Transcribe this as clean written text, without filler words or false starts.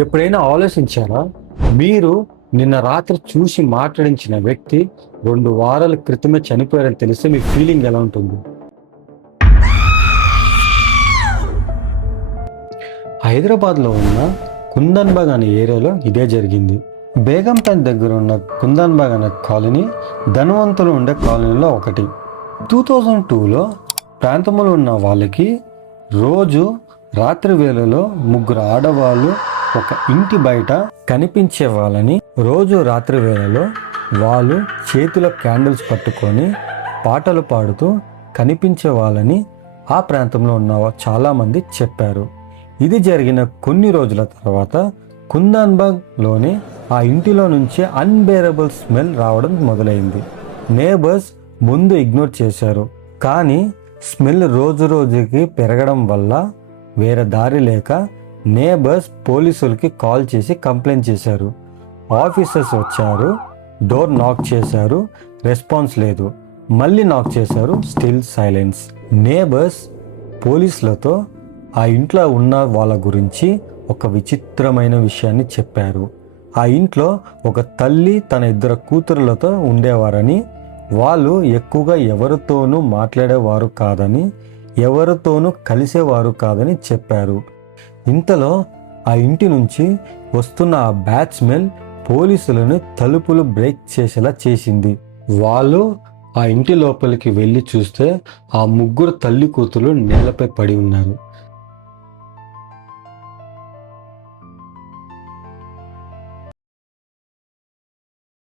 ఎప్పుడైనా ఆలోచించారా? మీరు నిన్న రాత్రి చూసి మాట్లాడించిన వ్యక్తి 2 వారాల క్రితమే చనిపోయారని తెలిస్తే మీ ఫీలింగ్ ఎలా ఉంటుంది? హైదరాబాద్లో ఉన్న కుందన్బాగ్ అనే ఏరియాలో ఇదే జరిగింది. బేగంపేట్ దగ్గర ఉన్న కుందన్బాగ్ అనే కాలనీ ధనవంతులు ఉండే కాలనీలో ఒకటి. 2002లో ప్రాంతంలో ఉన్న వాళ్ళకి రోజు రాత్రి వేళలో 3 ఆడవాళ్ళు ఒక ఇంటి బయట కనిపించే వాళ్ళని, రోజు రాత్రి వేళలో వాళ్ళు చేతిలో క్యాండిల్స్ పట్టుకొని పాటలు పాడుతూ కనిపించే వాళ్ళని ఆ ప్రాంతంలో ఉన్న చాలామంది చెప్పారు. ఇది జరిగిన కొన్ని రోజుల తర్వాత కుందన్బాగ్లోని ఆ ఇంటిలో నుంచి అన్బేరబుల్ స్మెల్ రావడం మొదలైంది. నేబర్స్ ముందు ఇగ్నోర్ చేశారు, కానీ స్మెల్ రోజు రోజుకి పెరగడం వల్ల వేరే దారి లేక నేబర్స్ పోలీసులకి కాల్ చేసి కంప్లైంట్ చేశారు. ఆఫీసర్స్ వచ్చారు, డోర్ నాక్ చేశారు, రెస్పాన్స్ లేదు. మళ్ళీ నాక్ చేశారు, స్టిల్ సైలెన్స్. నేబర్స్ పోలీసులతో ఆ ఇంట్లో ఉన్న వాళ్ళ గురించి ఒక విచిత్రమైన విషయాన్ని చెప్పారు. ఆ ఇంట్లో ఒక తల్లి తన 2 కూతురులతో ఉండేవారని, వాళ్ళు ఎక్కువగా ఎవరితోనూ మాట్లాడేవారు కాదని, ఎవరితోనూ కలిసేవారు కాదని చెప్పారు. ఇంతలో ఆ ఇంటి నుంచి వస్తున్న ఆ బ్యాడ్ స్మెల్ పోలీసులను తలుపులు బ్రేక్ చేసేలా చేసింది. వాళ్ళు ఆ ఇంటి లోపలికి వెళ్ళి చూస్తే ఆ 3 తల్లి కూతురు నేలపై పడి ఉన్నారు.